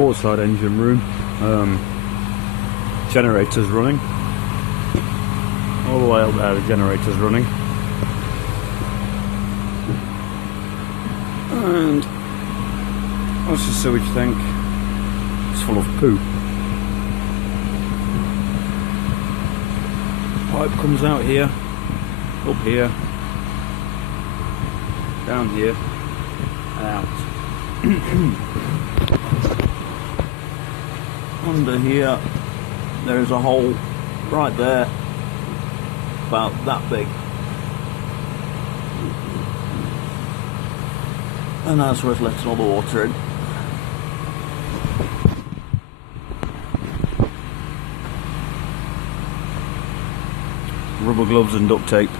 port side engine room. Generator's running. All the way up there, the generator's running. And what's the sewage tank? It's full of poo. Pipe comes out here, up here, down here, and out. Under here, there's a hole right there, about that big. And that's where it's letting all the water in. Rubber gloves and duct tape.